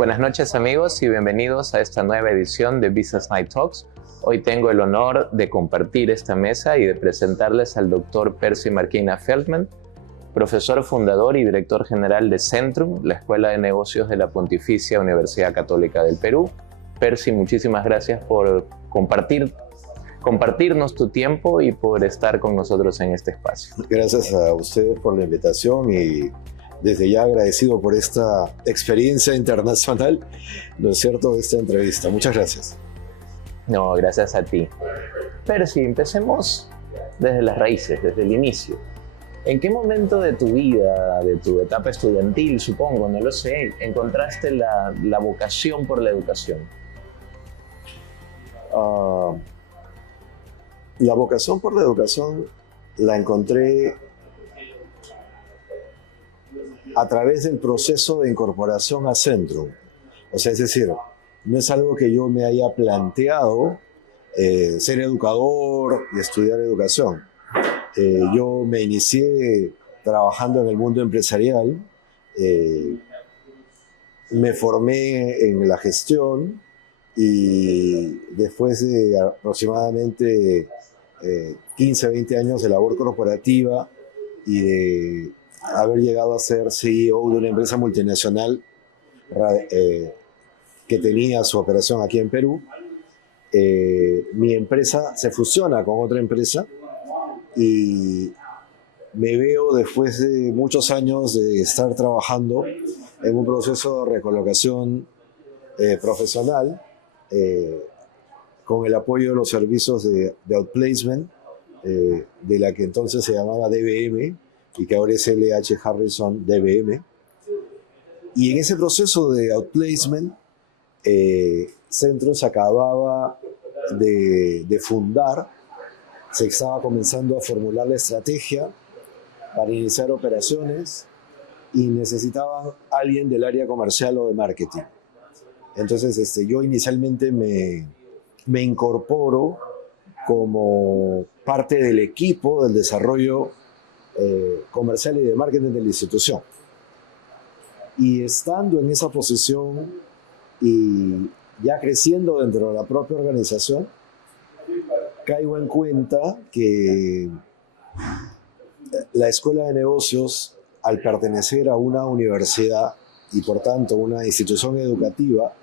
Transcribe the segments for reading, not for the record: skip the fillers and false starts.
Buenas noches amigos y bienvenidos a esta nueva edición de Business Night Talks. Hoy tengo el honor de compartir esta mesa y de presentarles al Dr. Percy Marquina Feldman, profesor fundador y director general de Centrum, la Escuela de Negocios de la Pontificia Universidad Católica del Perú. Percy, muchísimas gracias por compartirnos tu tiempo y por estar con nosotros en este espacio. Gracias a ustedes por la invitación y desde ya agradecido por esta experiencia internacional, ¿no es cierto?, de esta entrevista. Muchas gracias. No, gracias a ti. Percy, empecemos desde las raíces, desde el inicio. ¿En qué momento de tu vida, de tu etapa estudiantil, supongo, no lo sé, encontraste la vocación por la educación? La vocación por la educación la encontré a través del proceso de incorporación a Centrum. O sea, es decir, no es algo que yo me haya planteado ser educador y estudiar educación. Yo me inicié trabajando en el mundo empresarial, me formé en la gestión y después de aproximadamente 15, 20 años de labor corporativa y de haber llegado a ser CEO de una empresa multinacional que tenía su operación aquí en Perú, mi empresa se fusiona con otra empresa y me veo después de muchos años de estar trabajando en un proceso de recolocación profesional con el apoyo de los servicios de outplacement de la que entonces se llamaba DBM y que ahora es LH Harrison DBM. Y en ese proceso de outplacement, Centrum se acababa de fundar, se estaba comenzando a formular la estrategia para iniciar operaciones y necesitaban alguien del área comercial o de marketing. Entonces yo inicialmente me incorporo como parte del equipo del desarrollo comercial y de marketing de la institución. Y estando en esa posición y ya creciendo dentro de la propia organización, caigo en cuenta que la Escuela de Negocios, al pertenecer a una universidad y por tanto una institución educativa,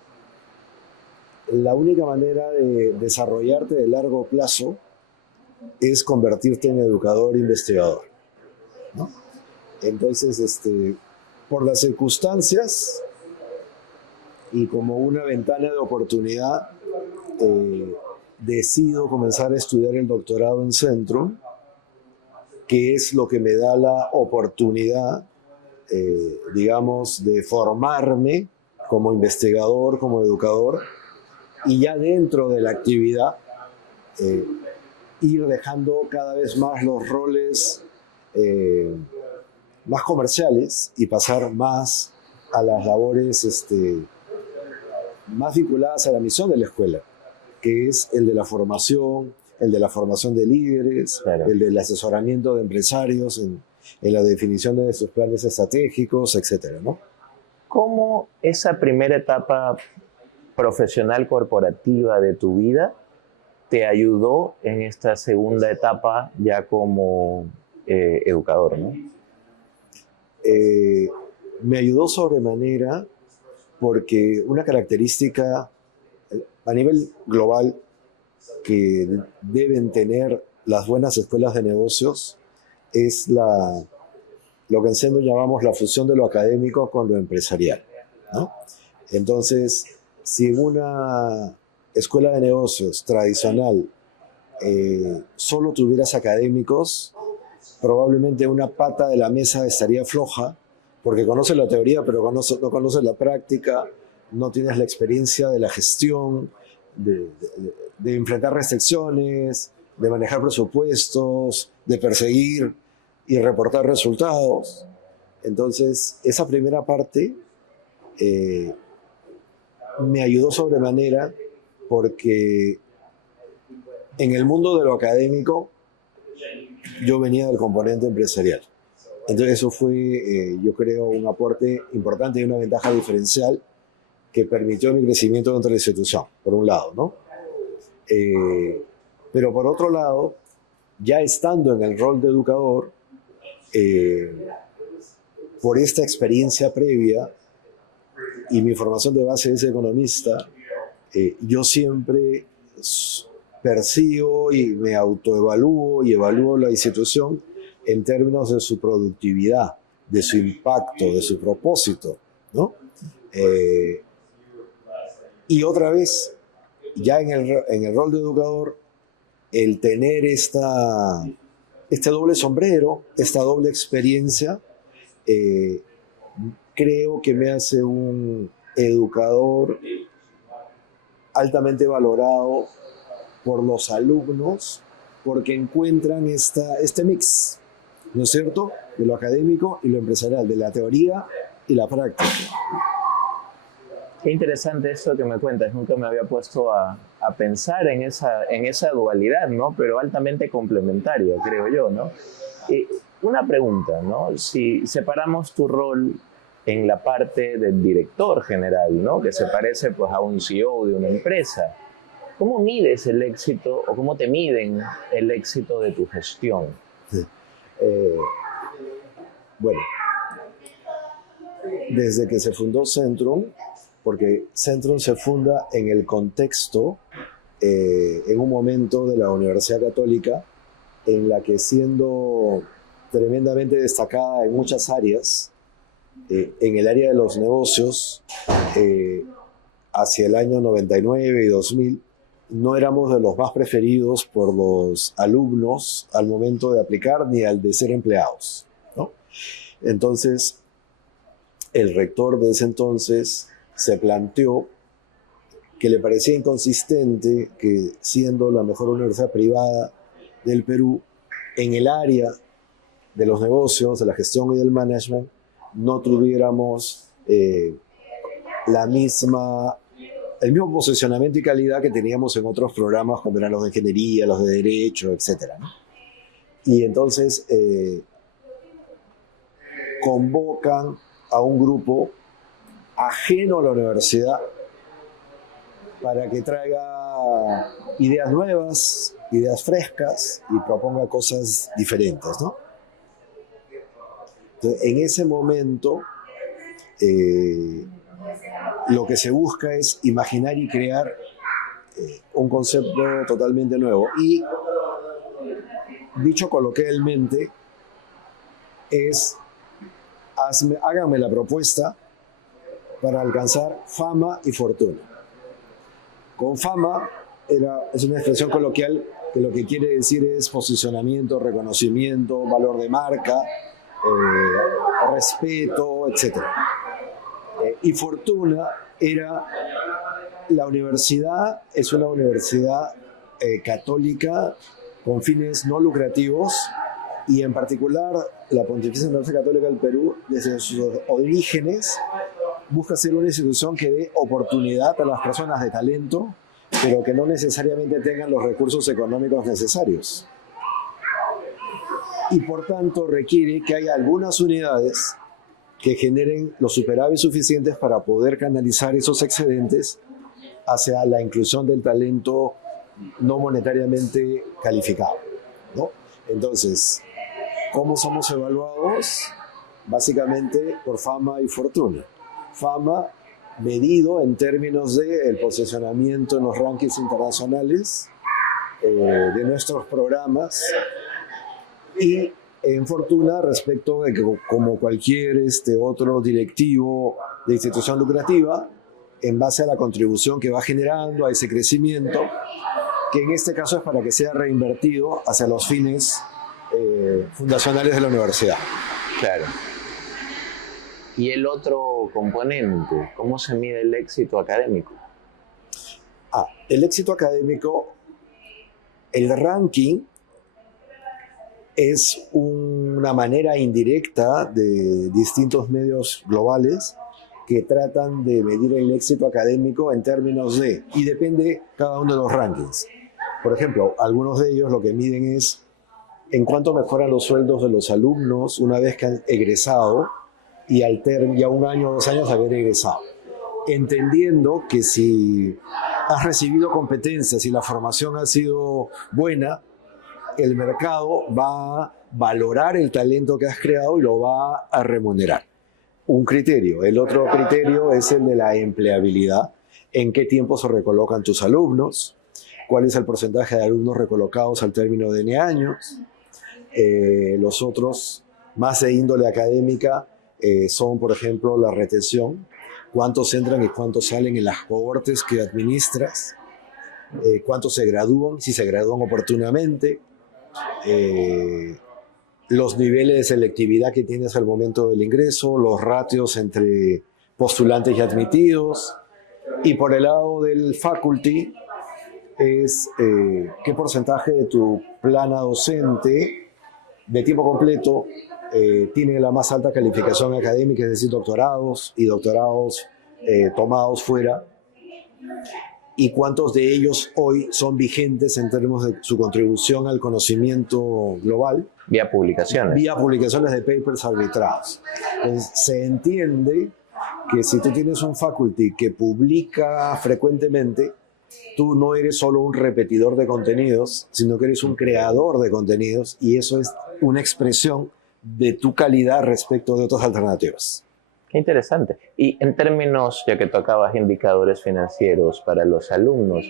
la única manera de desarrollarte de largo plazo es convertirte en educador e investigador, ¿no? Entonces, por las circunstancias y como una ventana de oportunidad, decido comenzar a estudiar el doctorado en Centrum, que es lo que me da la oportunidad, digamos, de formarme como investigador, como educador, y ya dentro de la actividad ir dejando cada vez más los roles más comerciales y pasar más a las labores más vinculadas a la misión de la escuela, que es el de la formación, el de la formación de líderes, claro, el del asesoramiento de empresarios en la definición de sus planes estratégicos, etcétera, ¿no? ¿Cómo esa primera etapa profesional corporativa de tu vida te ayudó en esta segunda etapa ya como educador, ¿no? Me ayudó sobremanera porque una característica a nivel global que deben tener las buenas escuelas de negocios es lo que en Centrum llamamos la fusión de lo académico con lo empresarial, ¿no? Entonces, si en una escuela de negocios tradicional solo tuvieras académicos, probablemente una pata de la mesa estaría floja, porque conoces la teoría, pero no conoces la práctica, no tienes la experiencia de la gestión, de enfrentar restricciones, de manejar presupuestos, de perseguir y reportar resultados. Entonces, esa primera parte me ayudó sobremanera porque en el mundo de lo académico yo venía del componente empresarial. Entonces eso fue, yo creo, un aporte importante y una ventaja diferencial que permitió mi crecimiento dentro de la institución, por un lado, ¿no? Pero por otro lado, ya estando en el rol de educador, por esta experiencia previa y mi formación de base es economista, yo siempre percibo y me autoevalúo y evalúo la institución en términos de su productividad, de su impacto, de su propósito, ¿no? Y otra vez, ya en el rol de educador, el tener este doble sombrero, esta doble experiencia, creo que me hace un educador altamente valorado por los alumnos, porque encuentran este mix, ¿no es cierto?, de lo académico y lo empresarial, de la teoría y la práctica. Qué interesante esto que me cuentas. Nunca me había puesto a pensar en esa dualidad, ¿no? Pero altamente complementaria, creo yo, ¿no? Una pregunta, ¿no? Si separamos tu rol en la parte del director general, ¿no? Que se parece pues, a un CEO de una empresa, ¿cómo mides el éxito o cómo te miden el éxito de tu gestión? Sí. Bueno, desde que se fundó Centrum, porque Centrum se funda en el contexto, en un momento de la Universidad Católica, en la que siendo tremendamente destacada en muchas áreas, en el área de los negocios, hacia el año 99 y 2000, no éramos de los más preferidos por los alumnos al momento de aplicar ni al de ser empleados, ¿no? Entonces, el rector de ese entonces se planteó que le parecía inconsistente que, siendo la mejor universidad privada del Perú, en el área de los negocios, de la gestión y del management, no tuviéramos el mismo posicionamiento y calidad que teníamos en otros programas, como eran los de ingeniería, los de derecho, etc., ¿no? Y entonces convocan a un grupo ajeno a la universidad para que traiga ideas nuevas, ideas frescas y proponga cosas diferentes, ¿no? Entonces, en ese momento, lo que se busca es imaginar y crear un concepto totalmente nuevo. Y, dicho coloquialmente, es háganme la propuesta para alcanzar fama y fortuna. Con fama es una expresión coloquial que lo que quiere decir es posicionamiento, reconocimiento, valor de marca, respeto, etc. Y fortuna la universidad es una universidad católica con fines no lucrativos, y en particular la Pontificia Universidad Católica del Perú, desde sus orígenes, busca ser una institución que dé oportunidad a las personas de talento, pero que no necesariamente tengan los recursos económicos necesarios. Y por tanto requiere que haya algunas unidades que generen los superávit suficientes para poder canalizar esos excedentes hacia la inclusión del talento no monetariamente calificado, ¿no? Entonces, ¿cómo somos evaluados? Básicamente por fama y fortuna. Fama medido en términos del posicionamiento en los rankings internacionales de nuestros programas, y en fortuna respecto de que, como cualquier otro directivo de institución lucrativa, en base a la contribución que va generando a ese crecimiento, que en este caso es para que sea reinvertido hacia los fines fundacionales de la universidad. Claro. Y el otro componente, ¿cómo se mide el éxito académico? El éxito académico, el ranking es una manera indirecta de distintos medios globales que tratan de medir el éxito académico en términos de, y depende cada uno de los rankings. Por ejemplo, algunos de ellos lo que miden es en cuánto mejoran los sueldos de los alumnos una vez que han egresado y a un año o 2 años de haber egresado. entendiendo que si has recibido competencias y la formación ha sido buena, el mercado va a valorar el talento que has creado y lo va a remunerar. Un criterio. El otro criterio es el de la empleabilidad. ¿En qué tiempo se recolocan tus alumnos? ¿Cuál es el porcentaje de alumnos recolocados al término de N años? Los otros, más de índole académica, son, por ejemplo, la retención. ¿Cuántos entran y cuántos salen en las cohortes que administras? ¿Cuántos se gradúan? Si se gradúan oportunamente. Los niveles de selectividad que tienes al momento del ingreso, los ratios entre postulantes y admitidos. Y por el lado del faculty es qué porcentaje de tu plana docente de tiempo completo tiene la más alta calificación académica, es decir, doctorados y doctorados tomados fuera, y cuántos de ellos hoy son vigentes en términos de su contribución al conocimiento global. Vía publicaciones. Vía publicaciones de papers arbitrados. Entonces, se entiende que si tú tienes un faculty que publica frecuentemente, tú no eres solo un repetidor de contenidos, sino que eres un creador de contenidos, y eso es una expresión de tu calidad respecto de otras alternativas. Qué interesante. Y en términos, ya que tocabas indicadores financieros para los alumnos,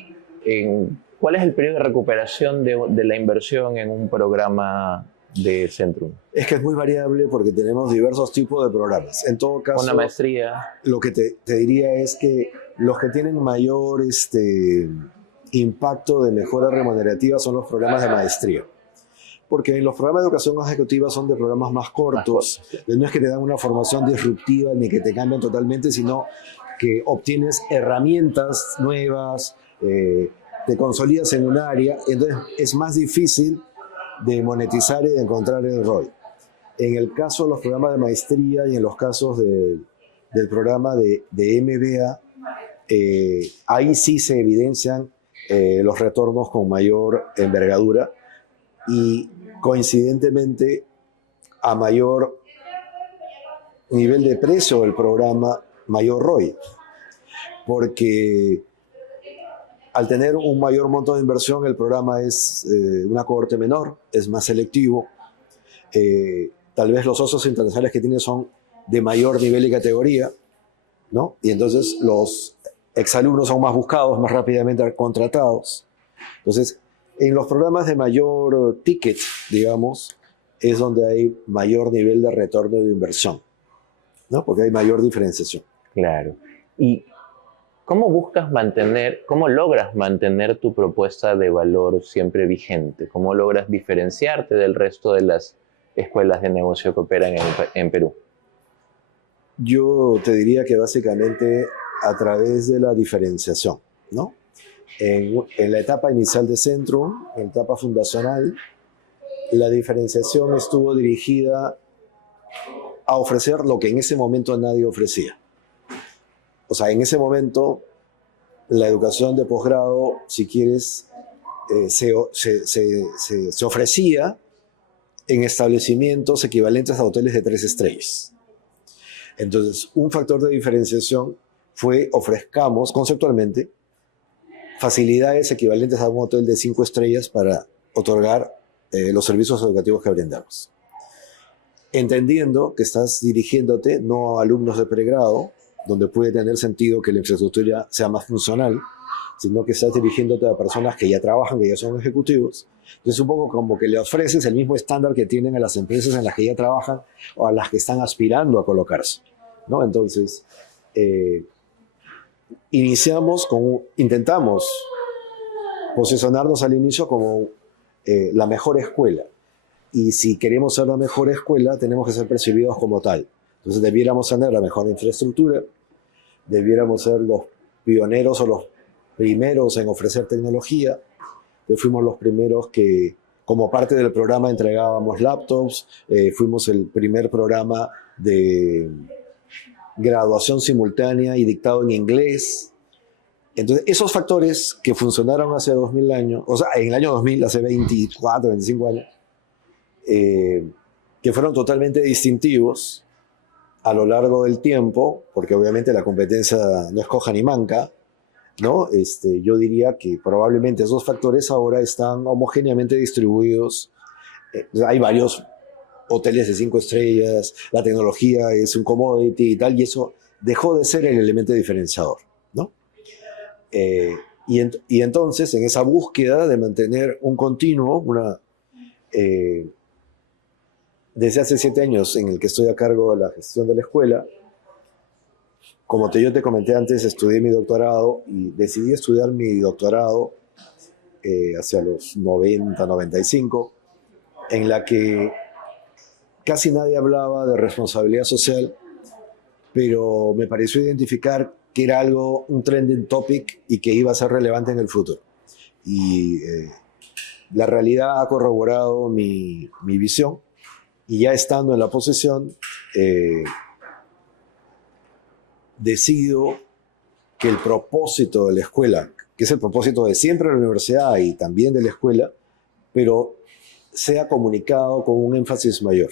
¿cuál es el periodo de recuperación de la inversión en un programa de Centrum? Es que es muy variable porque tenemos diversos tipos de programas. En todo caso, una maestría. Lo que te diría es que los que tienen mayor impacto de mejora remunerativa son los programas de maestría. Porque los programas de educación ejecutiva son de programas más cortos. No es que te dan una formación disruptiva ni que te cambian totalmente, sino que obtienes herramientas nuevas, te consolidas en un área, entonces es más difícil de monetizar y de encontrar el ROI. En el caso de los programas de maestría y en los casos del programa de MBA, ahí sí se evidencian los retornos con mayor envergadura y coincidentemente a mayor nivel de precio del programa, mayor ROI, porque al tener un mayor monto de inversión el programa es una cohorte menor, es más selectivo, tal vez los socios internacionales que tiene son de mayor nivel y categoría, ¿no? Y entonces los exalumnos son más buscados, más rápidamente contratados. Entonces, en los programas de mayor ticket, digamos, es donde hay mayor nivel de retorno de inversión, ¿no? Porque hay mayor diferenciación. Claro. ¿Y cómo logras mantener tu propuesta de valor siempre vigente? ¿Cómo logras diferenciarte del resto de las escuelas de negocio que operan en Perú? Yo te diría que básicamente a través de la diferenciación, ¿no? En la etapa inicial de Centrum, en la etapa fundacional, la diferenciación estuvo dirigida a ofrecer lo que en ese momento nadie ofrecía. O sea, en ese momento, la educación de posgrado, si quieres, se ofrecía en establecimientos equivalentes a hoteles de 3 estrellas. Entonces, un factor de diferenciación fue ofrezcamos conceptualmente facilidades equivalentes a un hotel de 5 estrellas para otorgar los servicios educativos que brindamos. Entendiendo que estás dirigiéndote no a alumnos de pregrado, donde puede tener sentido que la infraestructura sea más funcional, sino que estás dirigiéndote a personas que ya trabajan, que ya son ejecutivos. Entonces, un poco como que le ofreces el mismo estándar que tienen a las empresas en las que ya trabajan o a las que están aspirando a colocarse, ¿no? Entonces, intentamos posicionarnos al inicio como la mejor escuela. Y si queremos ser la mejor escuela, tenemos que ser percibidos como tal. Entonces, debiéramos tener la mejor infraestructura, debiéramos ser los pioneros o los primeros en ofrecer tecnología. Fuimos los primeros que, como parte del programa, entregábamos laptops. Fuimos el primer programa de graduación simultánea y dictado en inglés. Entonces, esos factores que funcionaron hace 2000 años, o sea, en el año 2000, hace 24, 25 años, que fueron totalmente distintivos, a lo largo del tiempo, porque obviamente la competencia no es coja ni manca, ¿no? Yo diría que probablemente esos factores ahora están homogéneamente distribuidos. Hay varios hoteles de 5 estrellas, la tecnología es un commodity y tal, y eso dejó de ser el elemento diferenciador, ¿no? Y entonces, en esa búsqueda de mantener un continuo, desde hace 7 años en el que estoy a cargo de la gestión de la escuela, como yo te comenté antes, estudié mi doctorado y decidí estudiar mi doctorado hacia los 90, 95, en la que casi nadie hablaba de responsabilidad social, pero me pareció identificar que era algo, un trending topic y que iba a ser relevante en el futuro. Y la realidad ha corroborado mi visión, y ya estando en la posición, decido que el propósito de la escuela, que es el propósito de siempre de la universidad y también de la escuela, pero sea comunicado con un énfasis mayor.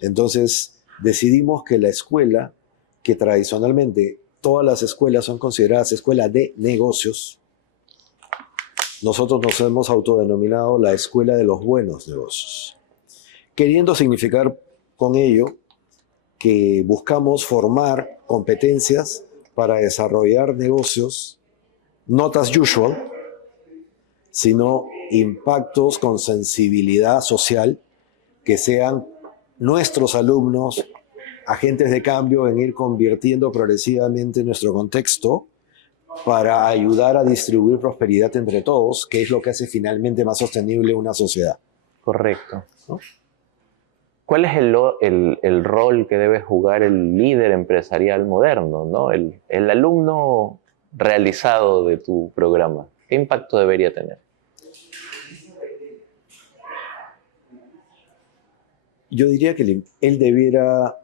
Entonces decidimos que la escuela, que tradicionalmente todas las escuelas son consideradas escuelas de negocios, nosotros nos hemos autodenominado la escuela de los buenos negocios, queriendo significar con ello que buscamos formar competencias para desarrollar negocios, not as usual, sino impactos con sensibilidad social que sean nuestros alumnos agentes de cambio en ir convirtiendo progresivamente nuestro contexto para ayudar a distribuir prosperidad entre todos, que es lo que hace finalmente más sostenible una sociedad. Correcto, ¿no? ¿Cuál es el rol que debe jugar el líder empresarial moderno, ¿no? El alumno realizado de tu programa? ¿Qué impacto debería tener? Yo diría que él debiera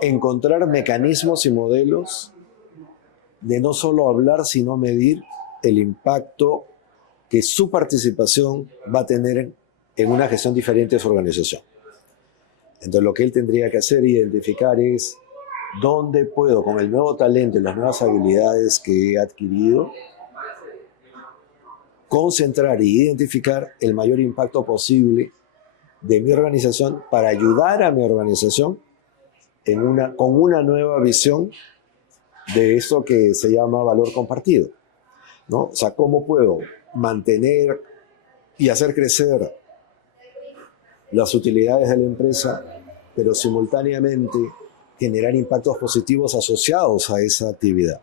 encontrar mecanismos y modelos de no solo hablar, sino medir el impacto que su participación va a tener en una gestión diferente de su organización. Entonces lo que él tendría que hacer, identificar, es dónde puedo, con el nuevo talento y las nuevas habilidades que he adquirido, concentrar y identificar el mayor impacto posible de mi organización para ayudar a mi organización con una nueva visión de eso que se llama valor compartido, ¿no? O sea, ¿cómo puedo mantener y hacer crecer las utilidades de la empresa, pero simultáneamente generar impactos positivos asociados a esa actividad?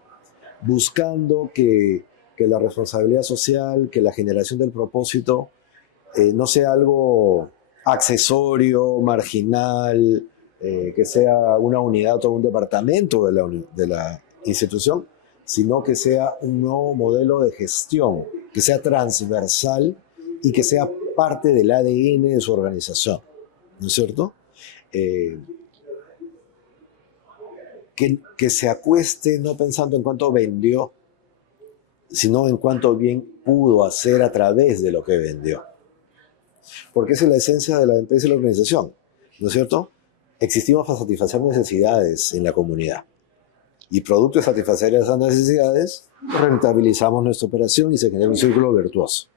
Buscando que la responsabilidad social, que la generación del propósito no sea algo accesorio, marginal, que sea una unidad o un departamento de la institución, sino que sea un nuevo modelo de gestión, que sea transversal y que sea parte del ADN de su organización, ¿no es cierto? Que se acueste no pensando en cuánto vendió, sino en cuánto bien pudo hacer a través de lo que vendió. Porque esa es la esencia de la empresa y la organización, ¿no es cierto? Existimos para satisfacer necesidades en la comunidad. Y producto de satisfacer esas necesidades, rentabilizamos nuestra operación y se genera un círculo virtuoso.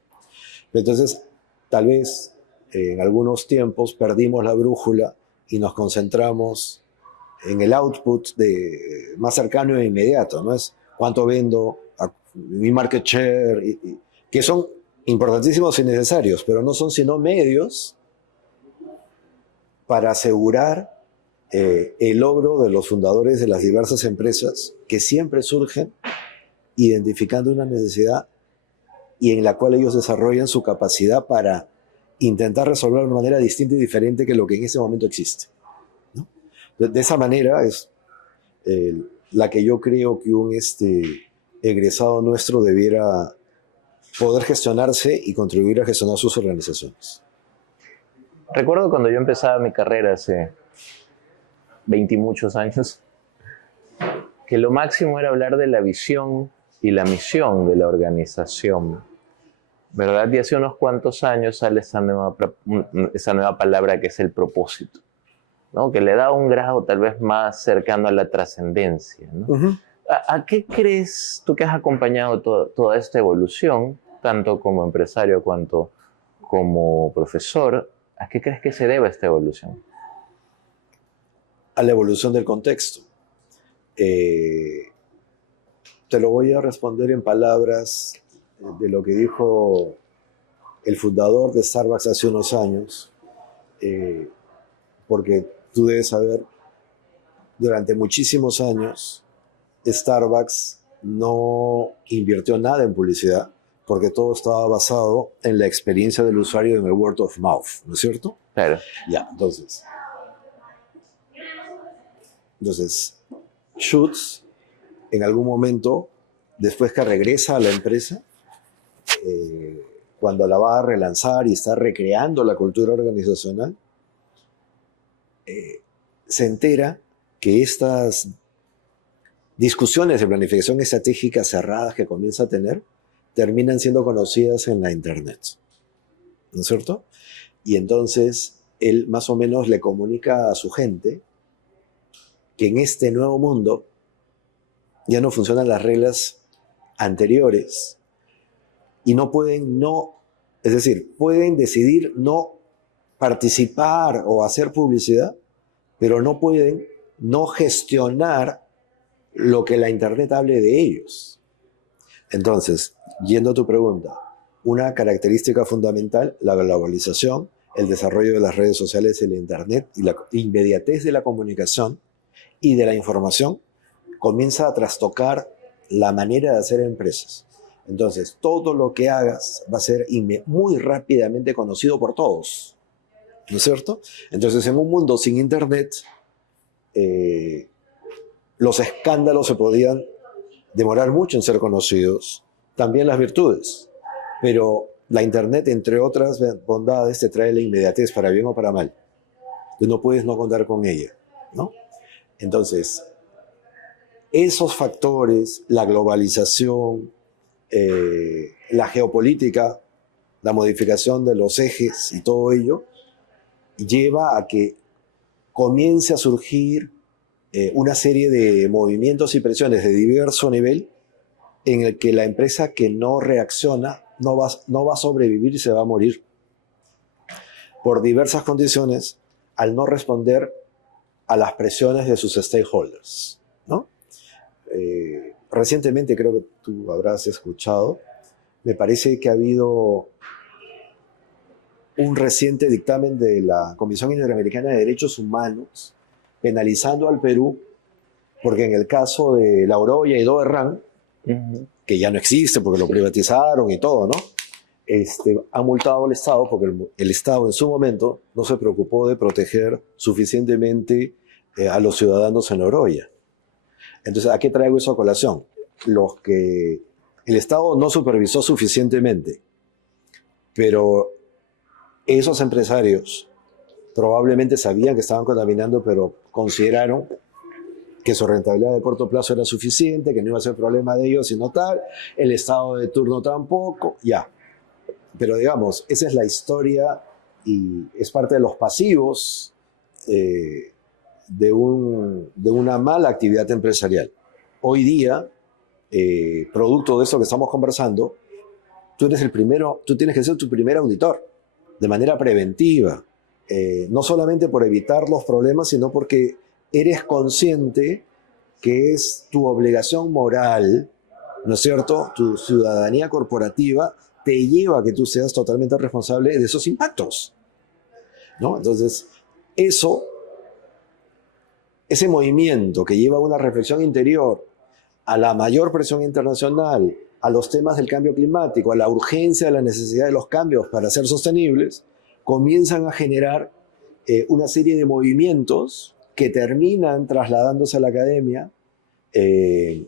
Entonces, tal vez en algunos tiempos perdimos la brújula y nos concentramos en el output más cercano e inmediato, ¿no? Es cuánto vendo, mi market share, que son importantísimos y necesarios, pero no son sino medios para asegurar el logro de los fundadores de las diversas empresas que siempre surgen identificando una necesidad y en la cual ellos desarrollan su capacidad para intentar resolver de una manera distinta y diferente que lo que en ese momento existe, ¿no? De esa manera es la que yo creo que un egresado nuestro debiera poder gestionarse y contribuir a gestionar sus organizaciones. Recuerdo cuando yo empezaba mi carrera hace 20 y muchos años, que lo máximo era hablar de la visión y la misión de la organización. ¿verdad? Y hace unos cuantos años sale esa nueva palabra que es el propósito, ¿no? Que le da un grado tal vez más cercano a la trascendencia, ¿no? ¿A qué crees tú, que has acompañado toda esta evolución, tanto como empresario cuanto como profesor, a qué crees que se debe esta evolución? A la evolución del contexto. Te lo voy a responder en palabras de lo que dijo el fundador de Starbucks hace unos años, porque tú debes saber, durante muchísimos años Starbucks no invirtió nada en publicidad, porque todo estaba basado en la experiencia del usuario, en el word of mouth, ¿no es cierto? Claro. Ya, entonces Schutz, en algún momento, después que regresa a la empresa, cuando la va a relanzar y está recreando la cultura organizacional, se entera que estas discusiones de planificación estratégica cerradas que comienza a tener terminan siendo conocidas en la internet, ¿no es cierto? Y entonces él más o menos le comunica a su gente que en este nuevo mundo ya no funcionan las reglas anteriores y no pueden es decir, pueden decidir no participar o hacer publicidad, pero no pueden no gestionar lo que la internet hable de ellos. Entonces, yendo a tu pregunta, una característica fundamental, la globalización, el desarrollo de las redes sociales, el internet y la inmediatez de la comunicación y de la información, comienza a trastocar la manera de hacer empresas. Entonces, todo lo que hagas va a ser muy rápidamente conocido por todos, ¿no es cierto? Entonces, en un mundo sin internet, los escándalos se podían demorar mucho en ser conocidos, también las virtudes, pero la internet, entre otras bondades, te trae la inmediatez, para bien o para mal. Tú no puedes no contar con ella, ¿no? Entonces, esos factores, la globalización, la geopolítica, la modificación de los ejes y todo ello, lleva a que comience a surgir una serie de movimientos y presiones de diverso nivel en el que la empresa que no reacciona no va a sobrevivir y se va a morir por diversas condiciones al no responder a las presiones de sus stakeholders, ¿no? Recientemente, creo que tú habrás escuchado, me parece que ha habido un reciente dictamen de la Comisión Interamericana de Derechos Humanos penalizando al Perú porque en el caso de La Oroya y Doerran, que ya no existe porque lo privatizaron y todo, ¿no? Ha multado al Estado porque el Estado en su momento no se preocupó de proteger suficientemente a los ciudadanos en La Oroya. Entonces, ¿a qué traigo eso a colación? Los que el Estado no supervisó suficientemente, pero esos empresarios probablemente sabían que estaban contaminando, pero consideraron que su rentabilidad de corto plazo era suficiente, que no iba a ser problema de ellos, sino tal, el Estado de turno tampoco, ya. Pero digamos, esa es la historia y es parte de los pasivos de una mala actividad empresarial. Hoy día, producto de eso que estamos conversando, tú tienes que ser tu primer auditor, de manera preventiva, no solamente por evitar los problemas, sino porque eres consciente que es tu obligación moral, ¿no es cierto? Tu ciudadanía corporativa te lleva a que tú seas totalmente responsable de esos impactos, ¿no? Entonces, ese movimiento que lleva a una reflexión interior, a la mayor presión internacional, a los temas del cambio climático, a la urgencia, a la necesidad de los cambios para ser sostenibles, comienzan a generar una serie de movimientos que terminan trasladándose a la academia, que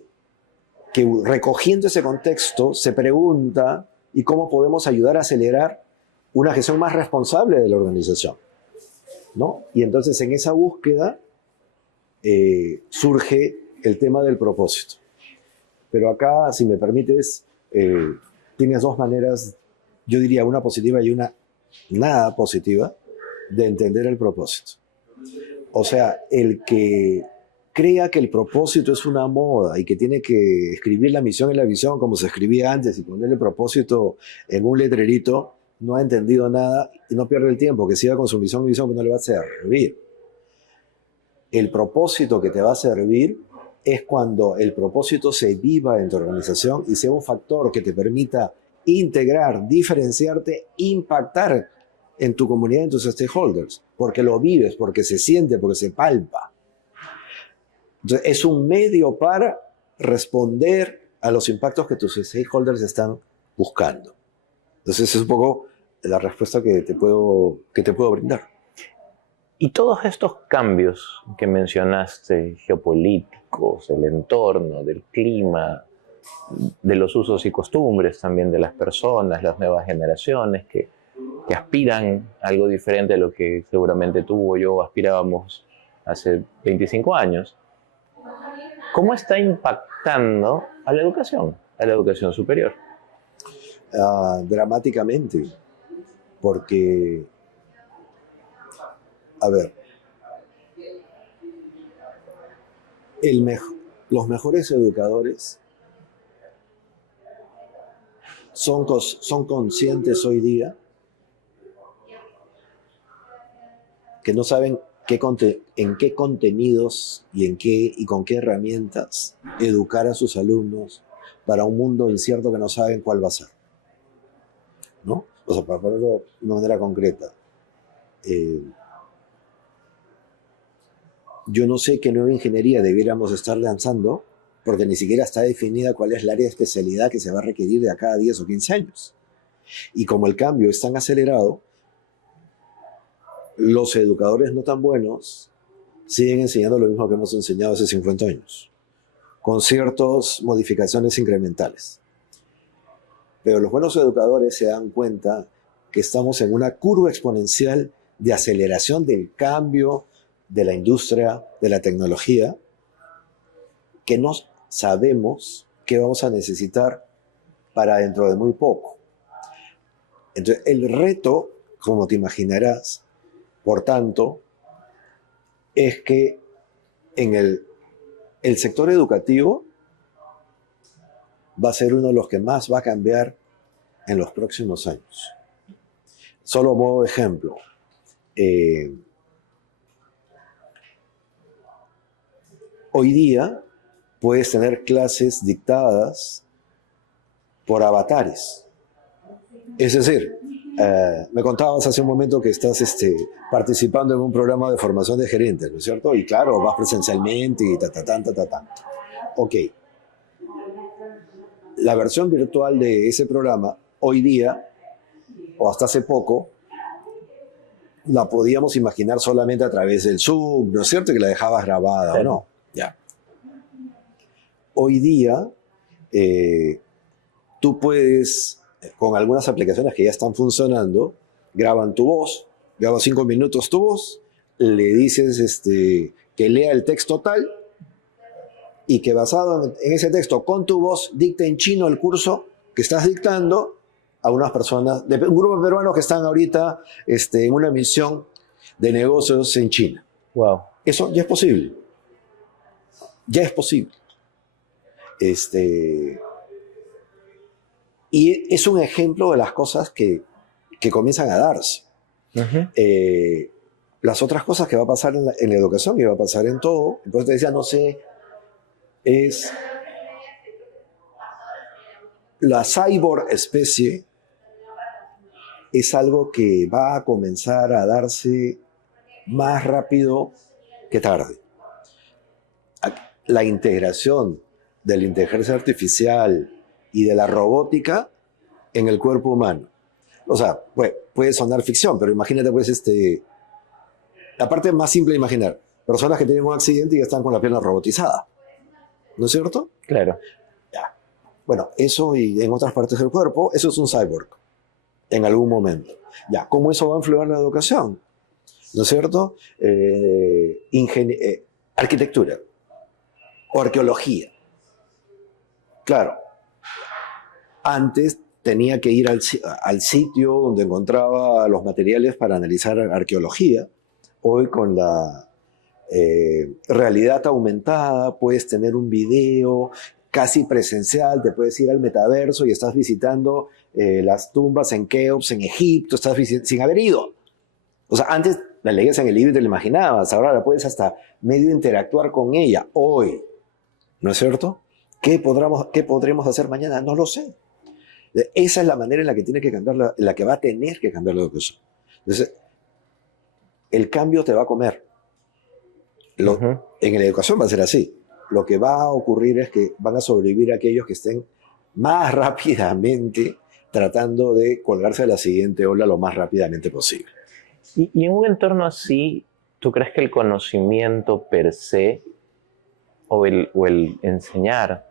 recogiendo ese contexto se pregunta ¿y cómo podemos ayudar a acelerar una gestión más responsable de la organización? ¿No? Y entonces en esa búsqueda surge el tema del propósito. Pero acá, si me permites, tienes dos maneras yo diría una positiva y una nada positiva, de entender el propósito. O sea, el que crea que el propósito es una moda y que tiene que escribir la misión y la visión como se escribía antes y ponerle propósito en un letrerito, no ha entendido nada y no pierde el tiempo, que siga con su misión y visión que no le va a servir. El propósito que te va a servir es cuando el propósito se viva en tu organización y sea un factor que te permita integrar, diferenciarte, impactar en tu comunidad, en tus stakeholders, porque lo vives, porque se siente, porque se palpa. Entonces, es un medio para responder a los impactos que tus stakeholders están buscando. Entonces, es un poco la respuesta que te puedo brindar. Y todos estos cambios que mencionaste, geopolíticos, el entorno, del clima, de los usos y costumbres también de las personas, las nuevas generaciones que aspiran a algo diferente a lo que seguramente tú o yo aspirábamos hace 25 años, ¿cómo está impactando a la educación superior? Dramáticamente, porque, a ver, los mejores educadores son conscientes hoy día que no saben en qué contenidos y con qué herramientas educar a sus alumnos para un mundo incierto que no saben cuál va a ser, ¿no? O sea, para ponerlo de una manera concreta, yo no sé qué nueva ingeniería debiéramos estar lanzando, porque ni siquiera está definida cuál es el área de especialidad que se va a requerir de acá a 10 o 15 años. Y como el cambio es tan acelerado, los educadores no tan buenos siguen enseñando lo mismo que hemos enseñado hace 50 años, con ciertas modificaciones incrementales. Pero los buenos educadores se dan cuenta que estamos en una curva exponencial de aceleración del cambio de la industria, de la tecnología, que no sabemos qué vamos a necesitar para dentro de muy poco. Entonces, el reto, como te imaginarás, por tanto, es que en el sector educativo va a ser uno de los que más va a cambiar en los próximos años. Solo a modo de ejemplo, hoy día puedes tener clases dictadas por avatares. Es decir, me contabas hace un momento que estás participando en un programa de formación de gerentes, ¿no es cierto? Y claro, vas presencialmente y ta. Ok. La versión virtual de ese programa, hoy día, o hasta hace poco, la podíamos imaginar solamente a través del Zoom, ¿no es cierto? Que la dejabas grabada, ¿o no? Ya. Hoy día, tú puedes, con algunas aplicaciones que ya están funcionando, graban tu voz, graban 5 minutos tu voz, le dices que lea el texto tal y que basado en ese texto con tu voz dicte en chino el curso que estás dictando a unas personas, de un grupo de peruanos que están ahorita en una misión de negocios en China. Wow. Eso ya es posible. Ya es posible. Y es un ejemplo de las cosas que comienzan a darse. Uh-huh. Las otras cosas que va a pasar en la educación y va a pasar en todo, entonces te decía, no sé, es la cyborg especie es algo que va a comenzar a darse más rápido que tarde. La integración de la inteligencia artificial y de la robótica en el cuerpo humano. O sea, puede sonar ficción, pero imagínate pues la parte más simple de imaginar, personas que tienen un accidente y ya están con la pierna robotizada. ¿No es cierto? Claro. Ya. Bueno, eso y en otras partes del cuerpo, eso es un cyborg, en algún momento. Ya, ¿cómo eso va a influir en la educación? ¿No es cierto? Arquitectura o arqueología. Claro, antes tenía que ir al sitio donde encontraba los materiales para analizar arqueología. Hoy con la realidad aumentada puedes tener un video casi presencial, te puedes ir al metaverso y estás visitando las tumbas en Keops, en Egipto, sin haber ido. O sea, antes la leías en el libro y te la imaginabas, ahora la puedes hasta medio interactuar con ella. Hoy, ¿no es cierto? ¿Qué podremos hacer mañana? No lo sé. Esa es la manera en la que tiene que cambiar, la que va a tener que cambiar la educación. Entonces, el cambio te va a comer. En la educación va a ser así. Lo que va a ocurrir es que van a sobrevivir aquellos que estén más rápidamente tratando de colgarse de la siguiente ola lo más rápidamente posible. Y en un entorno así, ¿tú crees que el conocimiento per se o el enseñar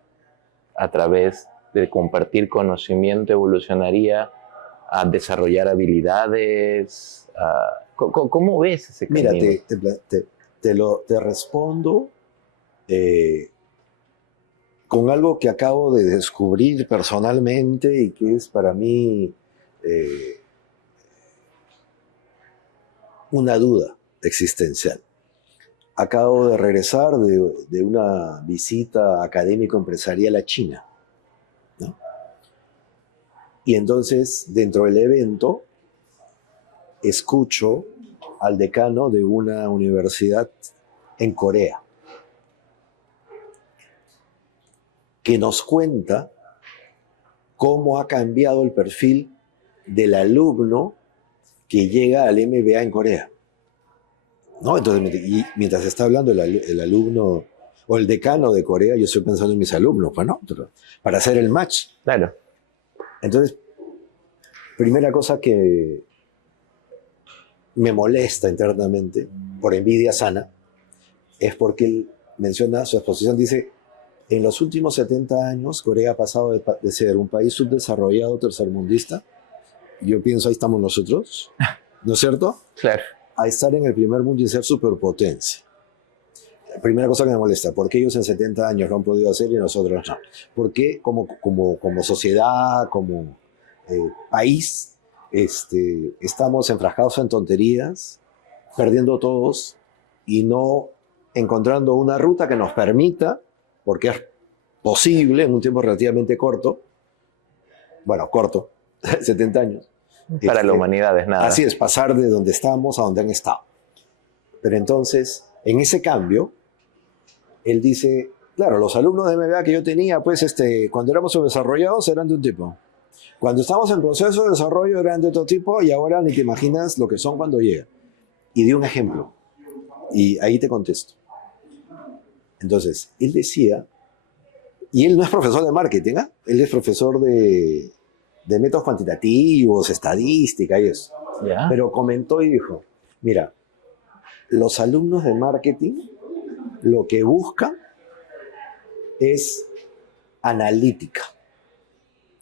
a través de compartir conocimiento evolucionaría a desarrollar habilidades? ¿Cómo ves ese camino? Mira, te respondo con algo que acabo de descubrir personalmente y que es para mí una duda existencial. Acabo de regresar de una visita académico-empresarial a China, ¿no? Y entonces, dentro del evento, escucho al decano de una universidad en Corea, que nos cuenta cómo ha cambiado el perfil del alumno que llega al MBA en Corea, ¿no? Entonces, y mientras está hablando el alumno o el decano de Corea, yo estoy pensando en mis alumnos, pues, ¿no? Para hacer el match. Claro. Entonces, primera cosa que me molesta internamente, por envidia sana, es porque él menciona, su exposición dice, en los últimos 70 años, Corea ha pasado de ser un país subdesarrollado, tercermundista, yo pienso, ahí estamos nosotros, ¿no es cierto? Claro. A estar en el primer mundo y ser superpotencia. La primera cosa que me molesta, ¿por qué ellos en 70 años lo han podido hacer y nosotros no? ¿Por qué como sociedad, como país, estamos enfrascados en tonterías, perdiendo todos y no encontrando una ruta que nos permita, porque es posible en un tiempo relativamente corto, bueno, corto, 70 años. Para la humanidad es nada. Así es, pasar de donde estamos a donde han estado. Pero entonces, en ese cambio, él dice, claro, los alumnos de MBA que yo tenía, pues cuando éramos subdesarrollados eran de un tipo. Cuando estamos en proceso de desarrollo eran de otro tipo y ahora ni te imaginas lo que son cuando llegan. Y di un ejemplo. Y ahí te contesto. Entonces, él decía, y él no es profesor de marketing, ¿eh? Él es profesor de métodos cuantitativos, estadística y eso. ¿Ya? Pero comentó y dijo, mira, los alumnos de marketing lo que buscan es analítica.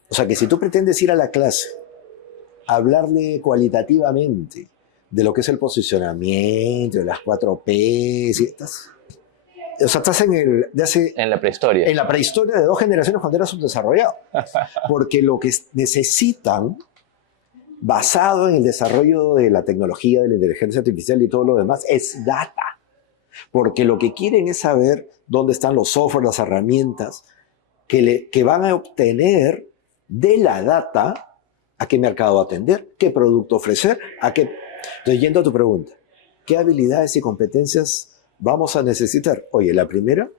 O sea que si tú pretendes ir a la clase, hablarle cualitativamente de lo que es el posicionamiento, de las 4Ps, estás en la prehistoria. En la prehistoria de 2 generaciones cuando eras subdesarrollado. Porque lo que necesitan, basado en el desarrollo de la tecnología, de la inteligencia artificial y todo lo demás, es data. Porque lo que quieren es saber dónde están los software, las herramientas que van a obtener de la data a qué mercado atender, qué producto ofrecer, Entonces, yendo a tu pregunta, ¿qué habilidades y competencias vamos a necesitar? Oye, la primera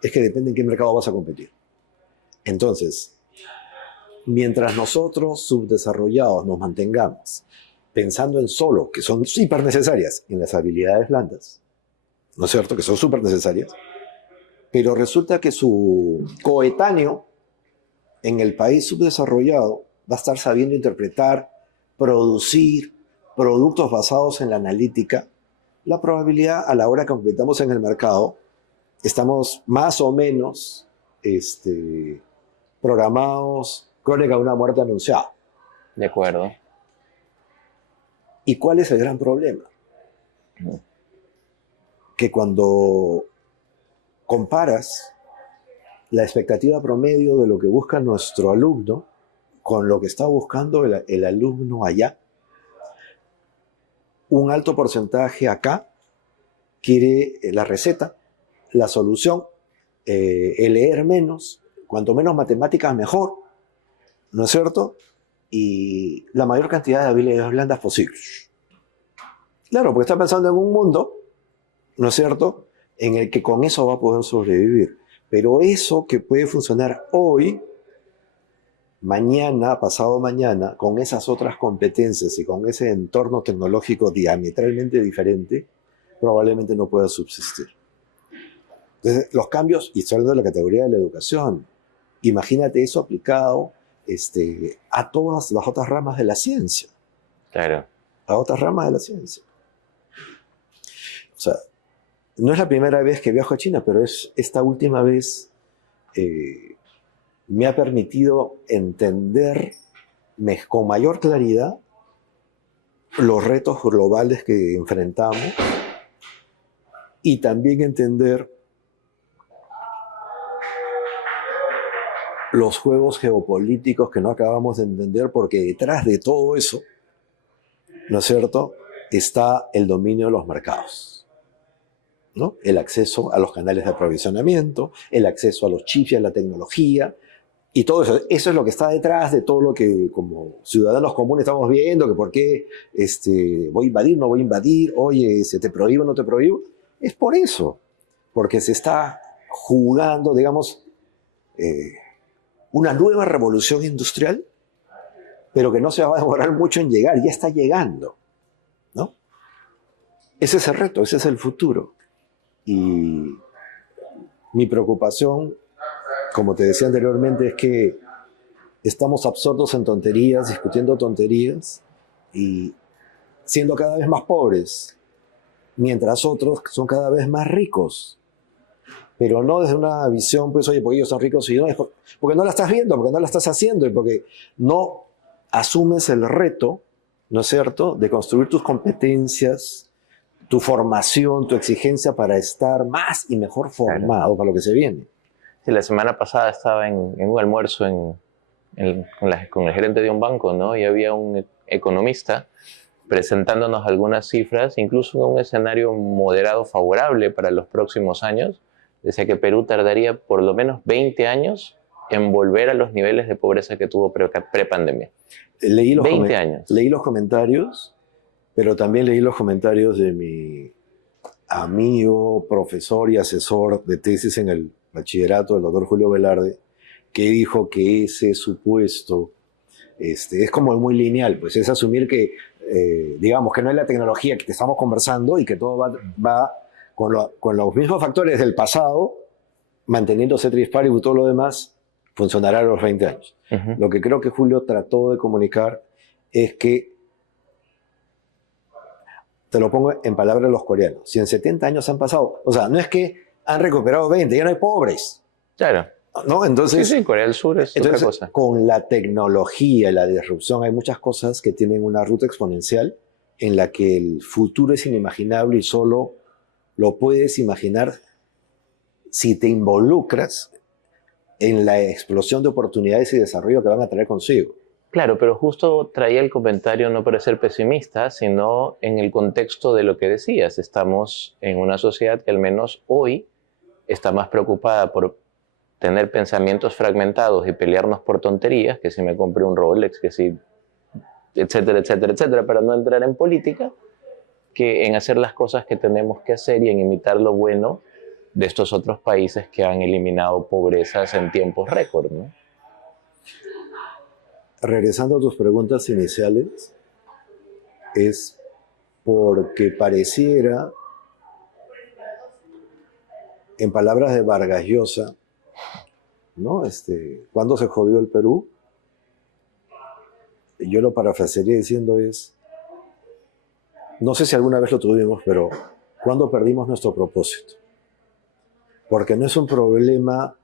es que depende en qué mercado vas a competir. Entonces, mientras nosotros subdesarrollados nos mantengamos pensando en solo, que son súper necesarias, en las habilidades blandas, ¿no es cierto? Que son súper necesarias, pero resulta que su coetáneo en el país subdesarrollado va a estar sabiendo interpretar, producir productos basados en la analítica, la probabilidad a la hora que competamos en el mercado, estamos más o menos programados crónica de una muerte anunciada. De acuerdo. ¿Y cuál es el gran problema? Que cuando comparas la expectativa promedio de lo que busca nuestro alumno con lo que está buscando el alumno allá. Un alto porcentaje acá quiere la receta, la solución, el leer menos, cuanto menos matemáticas mejor, ¿no es cierto? Y la mayor cantidad de habilidades blandas posibles. Claro, porque está pensando en un mundo, ¿no es cierto?, en el que con eso va a poder sobrevivir. Pero eso que puede funcionar hoy, mañana, pasado mañana, con esas otras competencias y con ese entorno tecnológico diametralmente diferente, probablemente no pueda subsistir. Entonces, los cambios, y estoy hablando de la categoría de la educación, imagínate eso aplicado a todas las otras ramas de la ciencia. Claro. A otras ramas de la ciencia. O sea, no es la primera vez que viajo a China, pero esta última vez me ha permitido entender con mayor claridad los retos globales que enfrentamos y también entender los juegos geopolíticos que no acabamos de entender, porque detrás de todo eso, ¿no es cierto?, está el dominio de los mercados, ¿no? El acceso a los canales de aprovisionamiento, el acceso a los chips y a la tecnología, y todo eso. Eso es lo que está detrás de todo lo que como ciudadanos comunes estamos viendo, que por qué voy a invadir, no voy a invadir, oye, ¿se te prohíbo o no te prohíbo? Es por eso, porque se está jugando, digamos, una nueva revolución industrial, pero que no se va a demorar mucho en llegar, ya está llegando, ¿no? Ese es el reto, ese es el futuro. Y mi preocupación, como te decía anteriormente, es que estamos absortos en tonterías, discutiendo tonterías y siendo cada vez más pobres, mientras otros son cada vez más ricos. Pero no desde una visión, pues, oye, porque ellos son ricos y yo no, es porque no la estás viendo, porque no la estás haciendo y porque no asumes el reto, ¿no es cierto?, de construir tus competencias, tu formación, tu exigencia para estar más y mejor formado para lo que se viene. Sí, la semana pasada estaba en un almuerzo con el gerente de un banco, ¿no? Y había un economista presentándonos algunas cifras, incluso en un escenario moderado favorable para los próximos años. Decía que Perú tardaría por lo menos 20 años en volver a los niveles de pobreza que tuvo pre-pandemia. 20 años. Leí los comentarios, pero también leí los comentarios de mi amigo, profesor y asesor de tesis en el bachillerato, el doctor Julio Velarde, que dijo que ese supuesto es como muy lineal, pues es asumir que, digamos, que no es la tecnología que estamos conversando y que todo va con los mismos factores del pasado, manteniéndose trispar y todo lo demás, funcionará a los 20 años. Uh-huh. Lo que creo que Julio trató de comunicar es que, te lo pongo en palabras de los coreanos, si en 70 años han pasado, o sea, no es que han recuperado 20, ya no hay pobres. Claro. ¿No? Entonces, sí, Corea del Sur es otra cosa. Con la tecnología y la disrupción hay muchas cosas que tienen una ruta exponencial en la que el futuro es inimaginable y solo lo puedes imaginar si te involucras en la explosión de oportunidades y desarrollo que van a traer consigo. Claro, pero justo traía el comentario no para ser pesimista, sino en el contexto de lo que decías. Estamos en una sociedad que al menos hoy está más preocupada por tener pensamientos fragmentados y pelearnos por tonterías, que si me compré un Rolex, que si, etcétera, etcétera, etcétera, para no entrar en política, que en hacer las cosas que tenemos que hacer y en imitar lo bueno de estos otros países que han eliminado pobrezas en tiempos récord, ¿no? Regresando a tus preguntas iniciales, es porque pareciera, en palabras de Vargas Llosa, ¿no? ¿Cuándo se jodió el Perú? Yo lo parafrasearía diciendo no sé si alguna vez lo tuvimos, pero ¿cuándo perdimos nuestro propósito? Porque no es un problema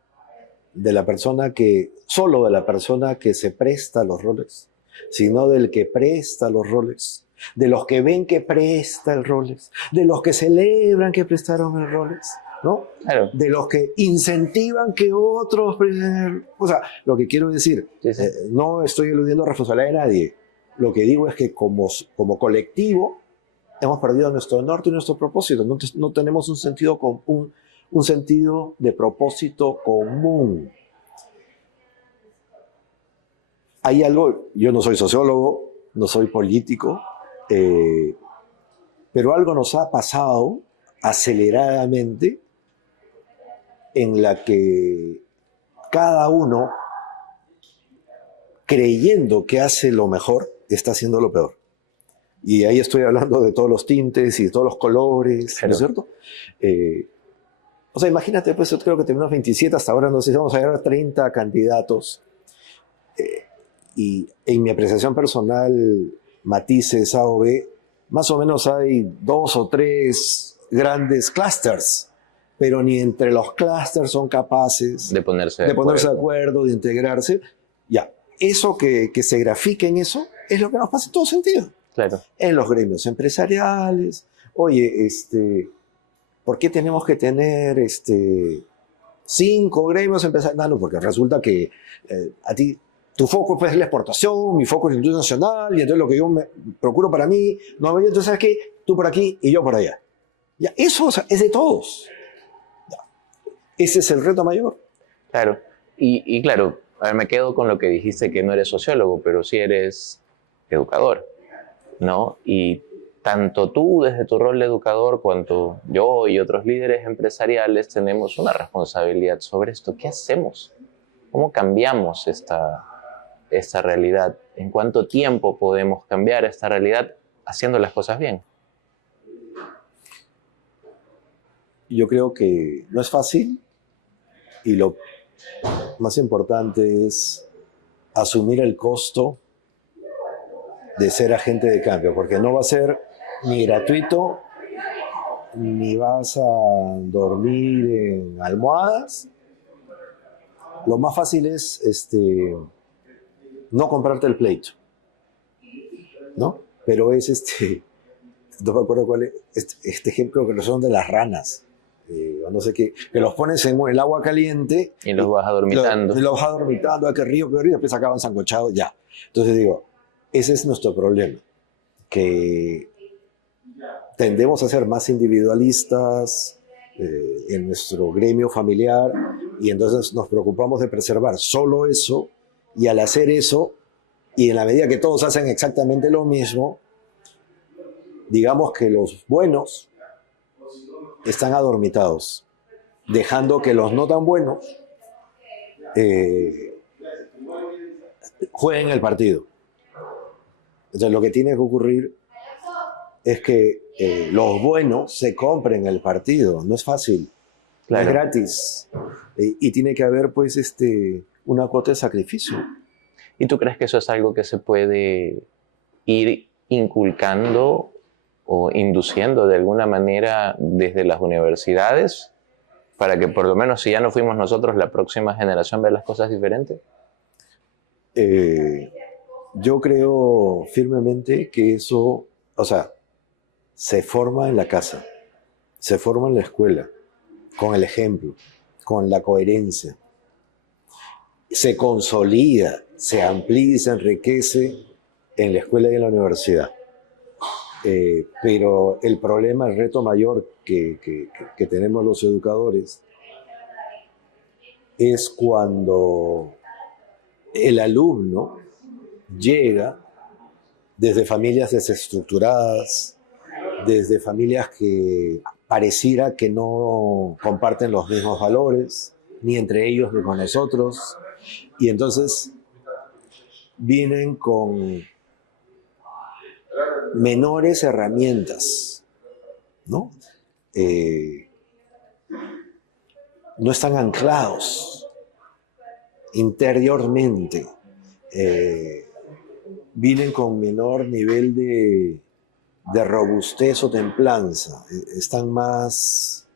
solo de la persona que se presta a los roles, sino del que presta los roles, de los que ven que presta el Rolex, de los que celebran que prestaron el Rolex. ¿no? Claro. De los que incentivan que otros... O sea, lo que quiero decir, Sí, sí. no estoy eludiendo responsabilidad de nadie. Lo que digo es que como colectivo hemos perdido nuestro norte y nuestro propósito. No tenemos un sentido un sentido de propósito común. Hay algo, yo no soy sociólogo, no soy político, pero algo nos ha pasado aceleradamente en la que cada uno, creyendo que hace lo mejor, está haciendo lo peor. Y ahí estoy hablando de todos los tintes y de todos los colores, Claro. ¿no es cierto? O sea, imagínate, pues yo creo que tenemos 27, hasta ahora no sé si vamos a llegar a 30 candidatos. Y en mi apreciación personal, matices A o B, más o menos hay 2 o 3 grandes clusters, pero ni entre los clusters son capaces De ponerse de acuerdo, de integrarse. Ya, eso que se grafique en eso es lo que nos pasa en todo sentido. Claro. En los gremios empresariales. Oye, ¿por qué tenemos que tener 5 gremios empresariales? No, porque resulta que a ti tu foco pues, es la exportación, mi foco es la industria nacional, y entonces lo que yo me procuro para mí, no, entonces ¿sabes qué? Tú por aquí y yo por allá. Ya, eso, o sea, es de todos. Ya. Ese es el reto mayor. Claro. Y claro, a ver, me quedo con lo que dijiste, que no eres sociólogo, pero sí eres educador, ¿no? Y tanto tú desde tu rol de educador, cuanto yo y otros líderes empresariales tenemos una responsabilidad sobre esto. ¿Qué hacemos? ¿Cómo cambiamos esta realidad? ¿En cuánto tiempo podemos cambiar esta realidad haciendo las cosas bien? Yo creo que no es fácil y lo más importante es asumir el costo de ser agente de cambio, porque no va a ser ni gratuito, ni vas a dormir en almohadas. Lo más fácil es no comprarte el pleito, ¿no? Pero es no me acuerdo cuál es, este ejemplo que son de las ranas, o no sé qué, que los pones en el agua caliente Y los vas adormitando. los vas adormitando, qué río, después acaban sancochados, ya. Entonces digo, ese es nuestro problema, que tendemos a ser más individualistas en nuestro gremio familiar y entonces nos preocupamos de preservar solo eso, y al hacer eso, y en la medida que todos hacen exactamente lo mismo, digamos que los buenos están adormitados, dejando que los no tan buenos jueguen el partido. Entonces lo que tiene que ocurrir es que los buenos se compren el partido. No es fácil, Claro. no es gratis. Y tiene que haber pues una cuota de sacrificio. ¿Y tú crees que eso es algo que se puede ir inculcando o induciendo de alguna manera desde las universidades para que por lo menos si ya no fuimos nosotros, la próxima generación vea las cosas diferentes? Yo creo firmemente que eso, o sea, se forma en la casa, se forma en la escuela, con el ejemplo, con la coherencia. Se consolida, se amplía y se enriquece en la escuela y en la universidad. Pero el problema, el reto mayor que tenemos los educadores es cuando el alumno llega desde familias desestructuradas, desde familias que pareciera que no comparten los mismos valores, ni entre ellos ni con nosotros, y entonces vienen con menores herramientas, ¿no? No están anclados interiormente, vienen con menor nivel de robustez o templanza, están más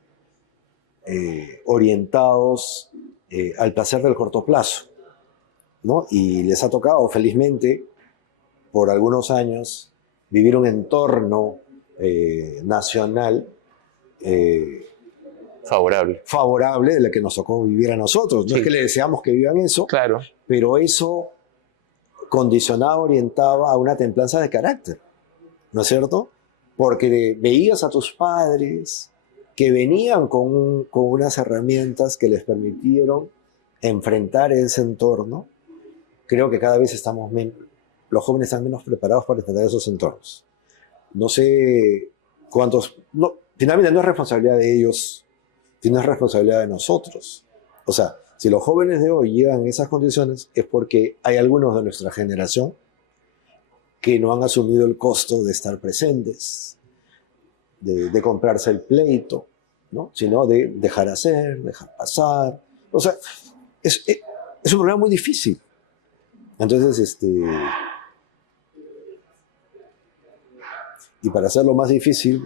orientados al placer del corto plazo, ¿no? Y les ha tocado, felizmente, por algunos años, vivir un entorno nacional favorable de la que nos tocó vivir a nosotros. No es que le deseamos que vivan eso, claro, pero eso condicionaba, orientaba a una templanza de carácter, ¿no es cierto? Porque veías a tus padres que venían con unas herramientas que les permitieron enfrentar ese entorno. Creo que cada vez los jóvenes están menos preparados para enfrentar esos entornos. No sé cuántos... finalmente no es responsabilidad de ellos, sino es responsabilidad de nosotros. O sea, si los jóvenes de hoy llegan en esas condiciones es porque hay algunos de nuestra generación que no han asumido el costo de estar presentes, de comprarse el pleito, ¿no? Sino de dejar hacer, dejar pasar. O sea, es un problema muy difícil. Entonces, y para hacerlo más difícil,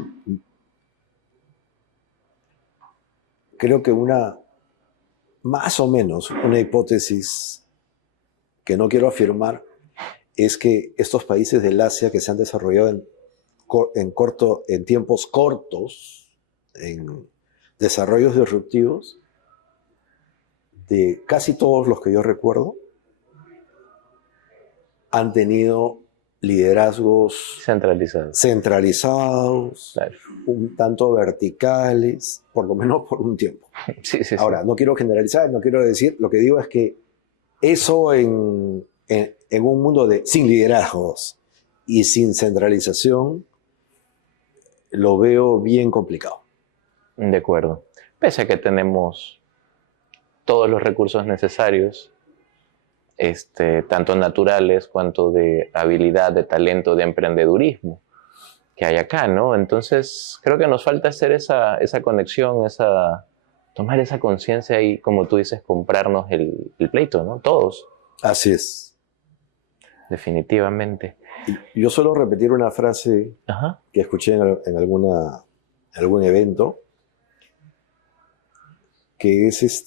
creo que más o menos una hipótesis que no quiero afirmar es que estos países del Asia que se han desarrollado en tiempos cortos, en desarrollos disruptivos, de casi todos los que yo recuerdo, han tenido liderazgos centralizados, claro, un tanto verticales, por lo menos por un tiempo. Sí. Ahora, no quiero generalizar, no quiero decir, lo que digo es que eso en un mundo sin liderazgos y sin centralización, lo veo bien complicado. De acuerdo. Pese a que tenemos todos los recursos necesarios, tanto naturales cuanto de habilidad, de talento, de emprendedurismo que hay acá, ¿no? Entonces, creo que nos falta hacer esa conexión, tomar esa conciencia y, como tú dices, comprarnos el pleito, ¿no? Todos. Así es. Definitivamente. Yo suelo repetir una frase que escuché en algún evento, que es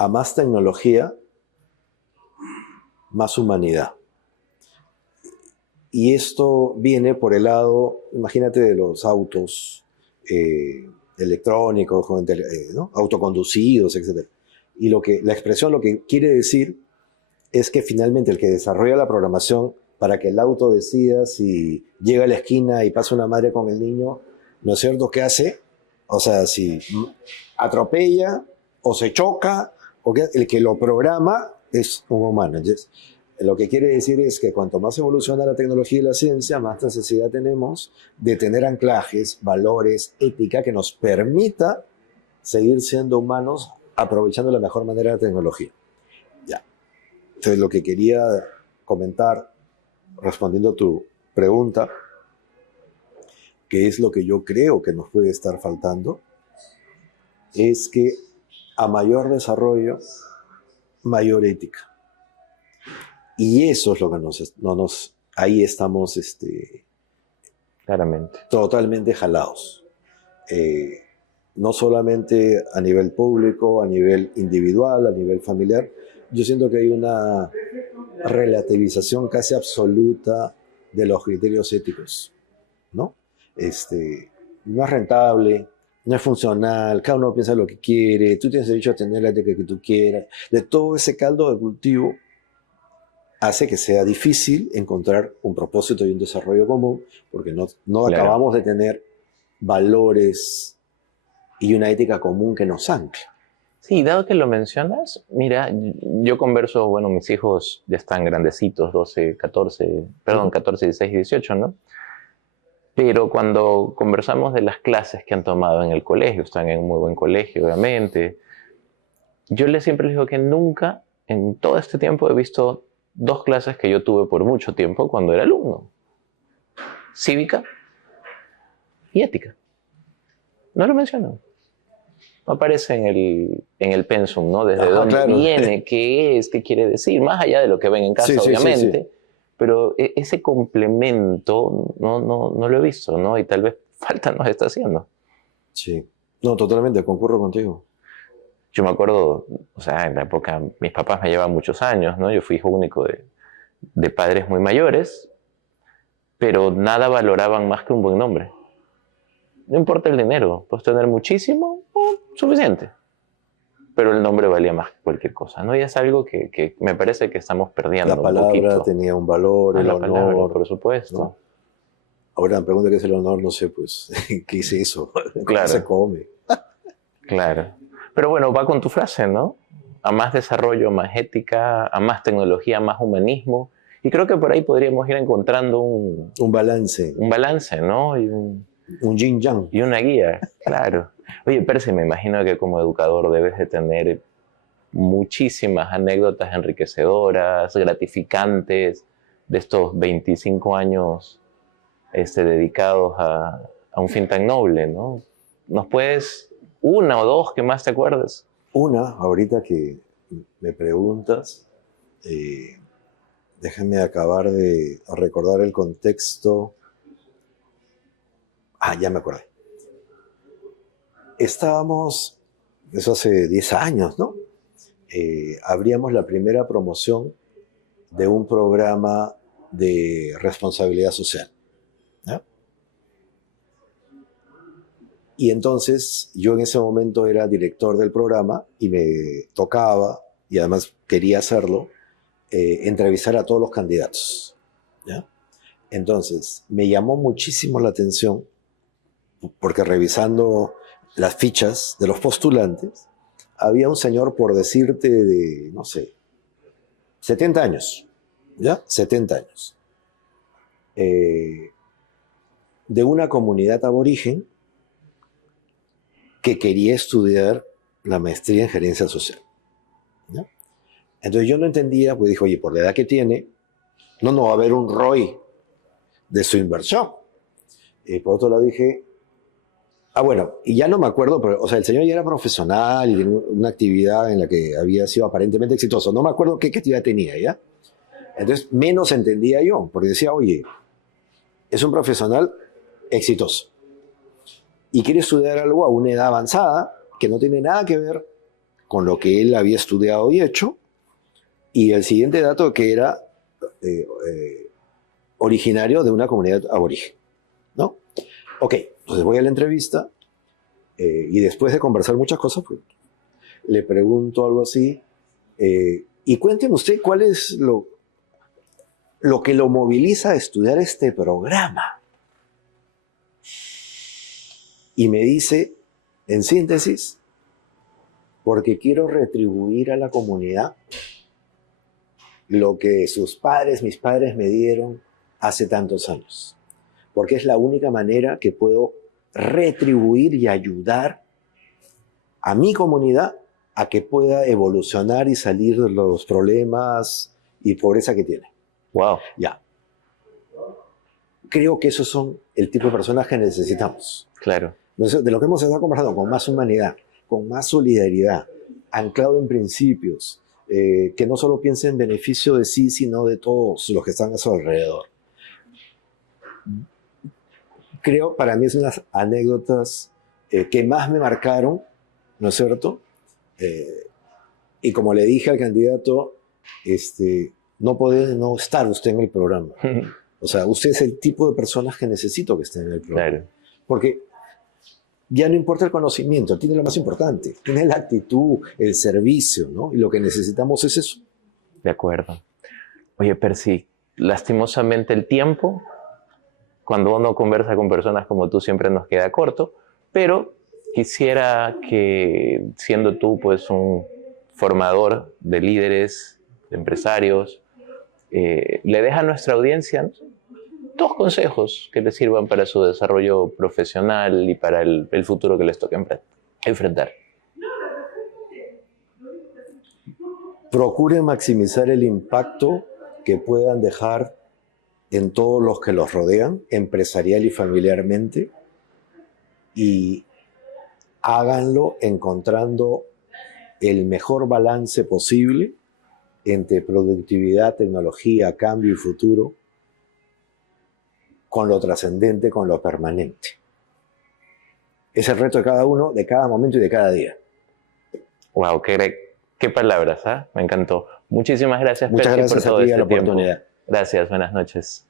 a más tecnología, más humanidad. Y esto viene por el lado, imagínate, de los autos electrónicos, ¿no? Autoconducidos, etc. Y la expresión lo que quiere decir es que finalmente el que desarrolla la programación para que el auto decida si llega a la esquina y pasa una madre con el niño, ¿no es cierto? ¿Qué hace? O sea, si atropella o se choca, el que lo programa es un humano. Entonces, lo que quiere decir es que cuanto más evoluciona la tecnología y la ciencia, más necesidad tenemos de tener anclajes, valores, ética que nos permita seguir siendo humanos aprovechando de la mejor manera la tecnología. Ya. Entonces, lo que quería comentar, respondiendo a tu pregunta, que es lo que yo creo que nos puede estar faltando, es que a mayor desarrollo, mayor ética. Y eso es lo que ahí estamos claramente totalmente jalados. No solamente a nivel público, a nivel individual, a nivel familiar. Yo siento que hay una relativización casi absoluta de los criterios éticos, ¿no? No es rentable, no es funcional, cada uno piensa lo que quiere, tú tienes derecho a tener la ética que tú quieras. De todo ese caldo de cultivo hace que sea difícil encontrar un propósito y un desarrollo común, porque no Claro. acabamos de tener valores y una ética común que nos ancla. Sí, dado que lo mencionas, mira, yo converso, bueno, mis hijos ya están grandecitos, 14, 16 y 18, ¿no? Pero cuando conversamos de las clases que han tomado en el colegio, están en un muy buen colegio, obviamente, yo siempre les digo que nunca, en todo este tiempo, he visto 2 clases que yo tuve por mucho tiempo cuando era alumno. Cívica y ética. No lo mencionan. No aparece en el pensum, ¿no? Desde dónde viene, qué es, qué quiere decir, más allá de lo que ven en casa, obviamente. Sí. Pero ese complemento no lo he visto, ¿no? Y tal vez falta nos está haciendo. Sí. No, totalmente, concurro contigo. Yo me acuerdo, o sea, en la época, mis papás me llevan muchos años, ¿no? Yo fui hijo único de padres muy mayores, pero nada valoraban más que un buen nombre. no importa el dinero, puedes tener muchísimo o suficiente. Pero el nombre valía más que cualquier cosa, ¿no? Y es algo que me parece que estamos perdiendo La palabra un poquito. tenía un valor, el La honor. palabra, por supuesto. ¿No? Ahora me pregunto qué es el honor, no sé, pues, ¿qué es eso? ¿Cómo Claro. se come? Claro. Pero bueno, va con tu frase, ¿no? A más desarrollo, más ética, a más tecnología, más humanismo. Y creo que por ahí podríamos ir encontrando un balance, ¿no? Un yin-yang. Y una guía, claro. Oye, Percy, me imagino que como educador debes de tener muchísimas anécdotas enriquecedoras, gratificantes, de estos 25 años dedicados a un fin tan noble, ¿no? ¿Nos puedes, una o dos que más te acuerdes? Una, ahorita que me preguntas, déjame acabar de recordar el contexto. Ya me acordé. Estábamos, eso hace 10 años, ¿no? Abríamos la primera promoción de un programa de responsabilidad social, ¿no? Y entonces yo en ese momento era director del programa y me tocaba, y además quería hacerlo, entrevistar a todos los candidatos, ¿ya? Entonces me llamó muchísimo la atención porque revisando las fichas de los postulantes había un señor, por decirte, de, no sé, 70 años, ¿ya? 70 años. De una comunidad aborigen que quería estudiar la maestría en gerencia social, ¿ya? Entonces yo no entendía, pues dijo, oye, por la edad que tiene, no va a haber un ROI de su inversión. Y por otro lado dije, bueno, y ya no me acuerdo, pero, o sea, el señor ya era profesional y tenía una actividad en la que había sido aparentemente exitoso. No me acuerdo qué actividad tenía, ¿ya? Entonces, menos entendía yo, porque decía, oye, es un profesional exitoso y quiere estudiar algo a una edad avanzada que no tiene nada que ver con lo que él había estudiado y hecho. Y el siguiente dato, que era originario de una comunidad aborigen, ¿no? Ok, entonces voy a la entrevista y después de conversar muchas cosas, pues, le pregunto algo así, y cuénteme usted cuál es lo que lo moviliza a estudiar este programa. Y me dice, en síntesis, porque quiero retribuir a la comunidad lo que mis padres me dieron hace tantos años. Porque es la única manera que puedo retribuir y ayudar a mi comunidad a que pueda evolucionar y salir de los problemas y pobreza que tiene. Wow. Ya. Creo que esos son el tipo de personas que necesitamos. Claro. Entonces, de lo que hemos estado conversando, con más humanidad, con más solidaridad, anclado en principios, que no solo piense en beneficio de sí, sino de todos los que están a su alrededor. Creo, para mí, son las anécdotas que más me marcaron, ¿no es cierto? Y como le dije al candidato, no puede no estar usted en el programa. O sea, usted es el tipo de personas que necesito que estén en el programa. Claro. Porque ya no importa el conocimiento, tiene lo más importante, tiene la actitud, el servicio, ¿no? Y lo que necesitamos es eso. De acuerdo. Oye, Percy, lastimosamente el tiempo, cuando uno conversa con personas como tú, siempre nos queda corto, pero quisiera que, siendo tú pues un formador de líderes, de empresarios, le deja a nuestra audiencia, ¿no?, 2 consejos que les sirvan para su desarrollo profesional y para el futuro que les toque enfrentar. Procuren maximizar el impacto que puedan dejar en todos los que los rodean, empresarial y familiarmente, y háganlo encontrando el mejor balance posible entre productividad, tecnología, cambio y futuro, con lo trascendente, con lo permanente. Es el reto de cada uno, de cada momento y de cada día. Wow, qué palabras, ¿eh? Me encantó. Muchísimas gracias, Muchas Percy, gracias por todo a ti este la tiempo. oportunidad. Gracias, buenas noches.